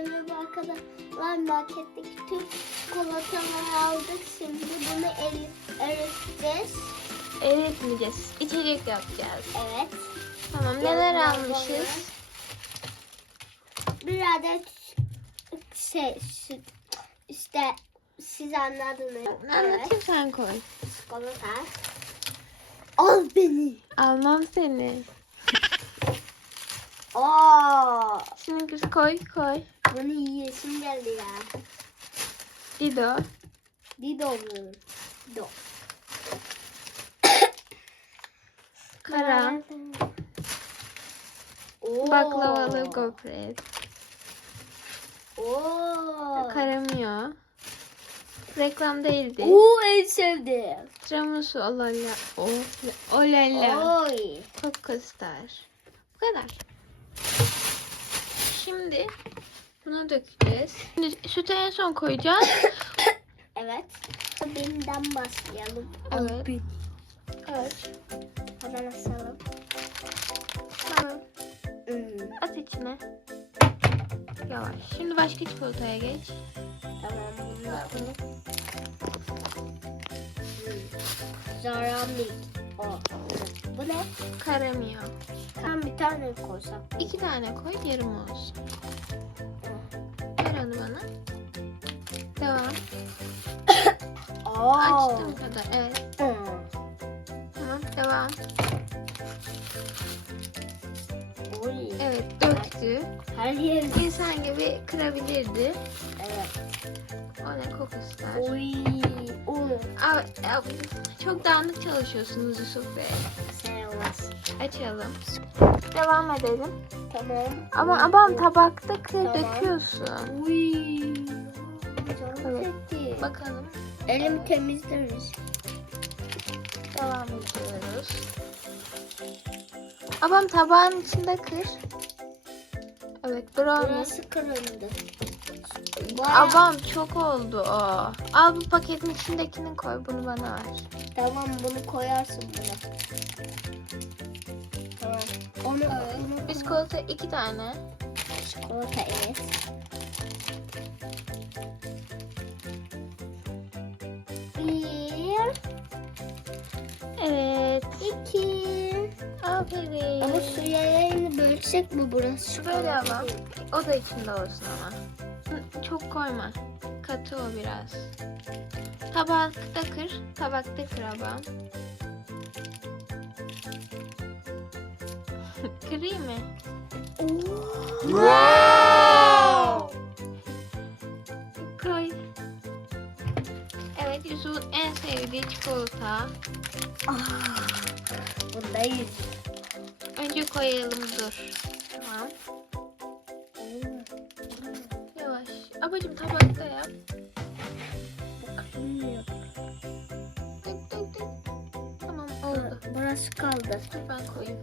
merhaba arkadaşlar. Marketteki tüm çikolataları aldık. Şimdi bunu el, eriteceğiz. Eritmeyeceğiz. İçecek yapacağız. Evet. Tamam neler almışız? Bir adet şey süt. İşte siz anladınız. Anlatayım sen koy. Çikolata. Al beni. Almam seni. Oo, Kız koy koy. bunu yiyesim geldi ya. Dido. Dido mu? Dido. Kara. Oo. Baklavalı gofret. Oo. Karamio. Reklam değildi. Oo en sevdiğim. Tiramisu olala. O. Olala. Oy. Coco Star. Bu kadar. Şimdi bunu dökeceğiz. Şimdi sütü en son koyacağız. Evet. Binden başlayalım. Evet. Bin. Evet. Hemen asalım. Tamam. Hmm. At içine. Yavaş. Şimdi başka çikolataya geç. Tamam bunu da bunu. Zaramik. O. Bu ne? Karamio. Tam bir tane koysam. İki tane koy yarım olsun. Ver onu bana. Devam. Açtım kadar. Evet. Tamam. Devam. Oy. Evet. Döktü. Her yer. İnsan gibi kırabilirdi. Evet. O ne kokuslar. Oy. Oy. Aa, aa, Çok dağınık çalışıyorsunuz Yusuf Bey. Açalım. Devam edelim. Tamam. Ama abam tabakta kır Tamam. döküyorsun. Uy. Canım çekti. Bakalım. Elimi temizleriz. Devam ediyoruz. Abam tabağın içinde kır. Evet brownie. Burası kırıldı. Abam çok oldu o. Al bu paketin içindekini koy. Bunu bana ver. Tamam bunu koyarsın buna. Onu Biskolata iki tane. çikolata evet. Bir, Evet. iki. Aferin. Ama su yayını bölsek mi burası? Böyle abam. O da içinde olsun ama. Çok koyma. Katı o biraz. Tabakta kır. Tabakta kır abam. Kırayım mı? Koy. Evet Yusuf'un en sevdiği çikolata. Ah, bundayız. Önce koyalım dur. Burası kaldı. Ben koyayım.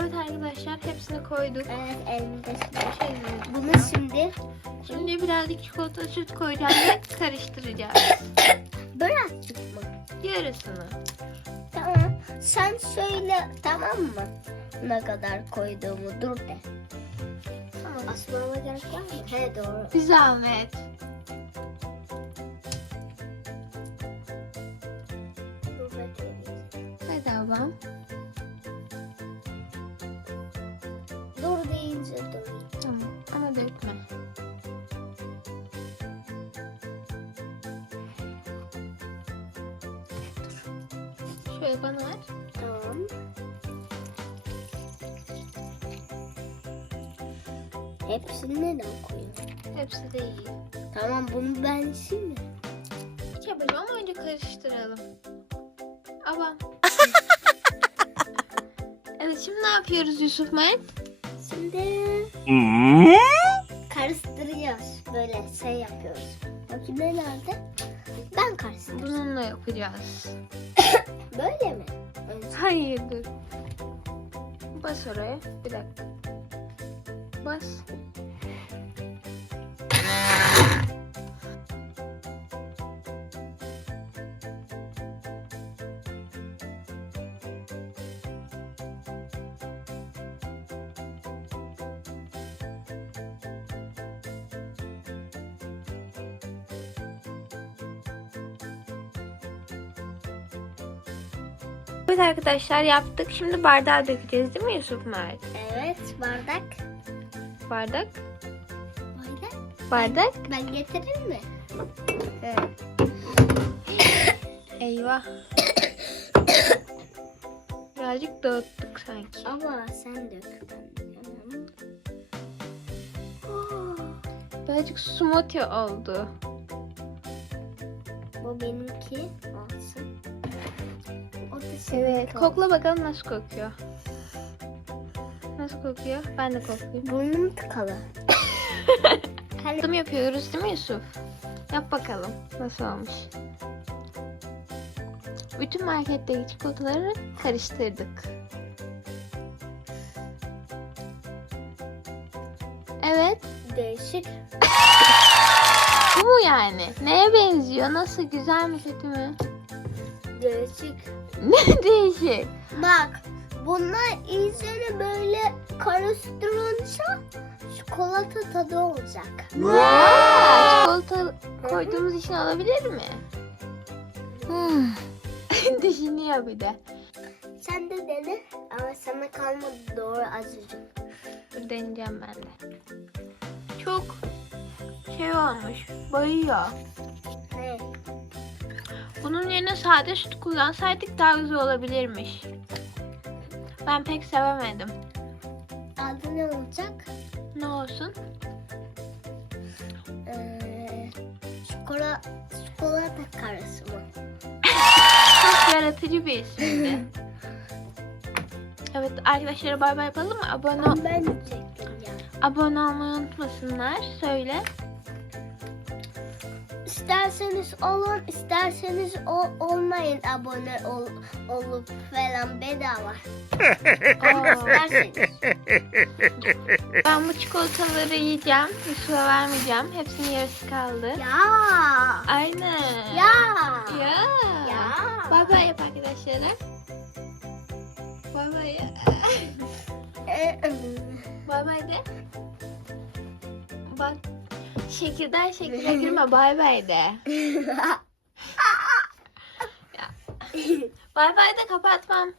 Evet arkadaşlar hepsini koyduk. Evet elimde. Şey. Bunu şimdi Şimdi birazcık çikolata süt koyacağız ve karıştıracağız. birazcık mı? Yarısını. Tamam. Sen söyle tamam mı? Ne kadar koyduğumu dur de. Tamam. Asmama gerek var mı? He doğru. Bir zahmet. Bedava. Dur deyince dur. Tamam ama dökme. Şöyle bana ver. Tamam. Hepsini neden koyuyorsun? Hepsi de iyi. Tamam bunu ben şimdi. Hiç yapalım ama önce karıştıralım. Ama. Şimdi ne yapıyoruz Yusuf Mert? Şimdi karıştırıyoruz. Böyle şey yapıyoruz. Bakayım ne nerede? Ben karıştırıyorum. Bununla yapacağız. Böyle mi? Önce. Hayır dur. Bas oraya. Bir dakika. Bas. Evet arkadaşlar yaptık. Şimdi bardağa dökeceğiz değil mi Yusuf Mert? Evet bardak. Bardak. Bardak. Bardak. Ben getireyim mi? Hı. Eyvah. Birazcık dağıttık sanki. Ama sen dök. Ben Birazcık smoothie oldu. Bu benimki olsun. Evet. Kokla bakalım nasıl kokuyor. Nasıl kokuyor? Ben de koklayayım. Burnum tıkalı. Tadım yapıyoruz değil mi Yusuf? Yap bakalım nasıl olmuş. Bütün marketteki çikolataları karıştırdık. Evet. değişik. Bu mu yani? Neye benziyor? Nasıl? Güzel mi kötü mü? Değişik. Ne değişik? Bak bunlar iyicene böyle karıştırınca çikolata tadı olacak. Aa, çikolata koyduğumuz için olabilir mi? Düşünüyor bir de. Sen de dene ama sana kalmadı doğru azıcık. Dur deneyeceğim ben de. Çok şey olmuş. Bayıyor. Bunun yerine sade süt kullansaydık daha güzel olabilirmiş. Ben pek sevemedim. Adı ne olacak? Ne olsun? Ee, çikolata, çikolata karası mı? Çok yaratıcı bir isimdi. Evet arkadaşlara bay bay yapalım? Abone, ol- Ben çektim ya. abone olmayı unutmasınlar. Söyle. İsterseniz olun, isterseniz o, olmayın abone ol, olup falan bedava. İsterseniz. ben bu çikolataları yiyeceğim. Yusuf'a vermeyeceğim. Hepsinin yarısı kaldı. Ya. Aynen. Ya. Ya. Ya. Bay bay yap arkadaşlara. Bay bay. Ee, Bay bay de. Bak. Şekilden şekile girme bay bay de. Bay bay de kapatmam.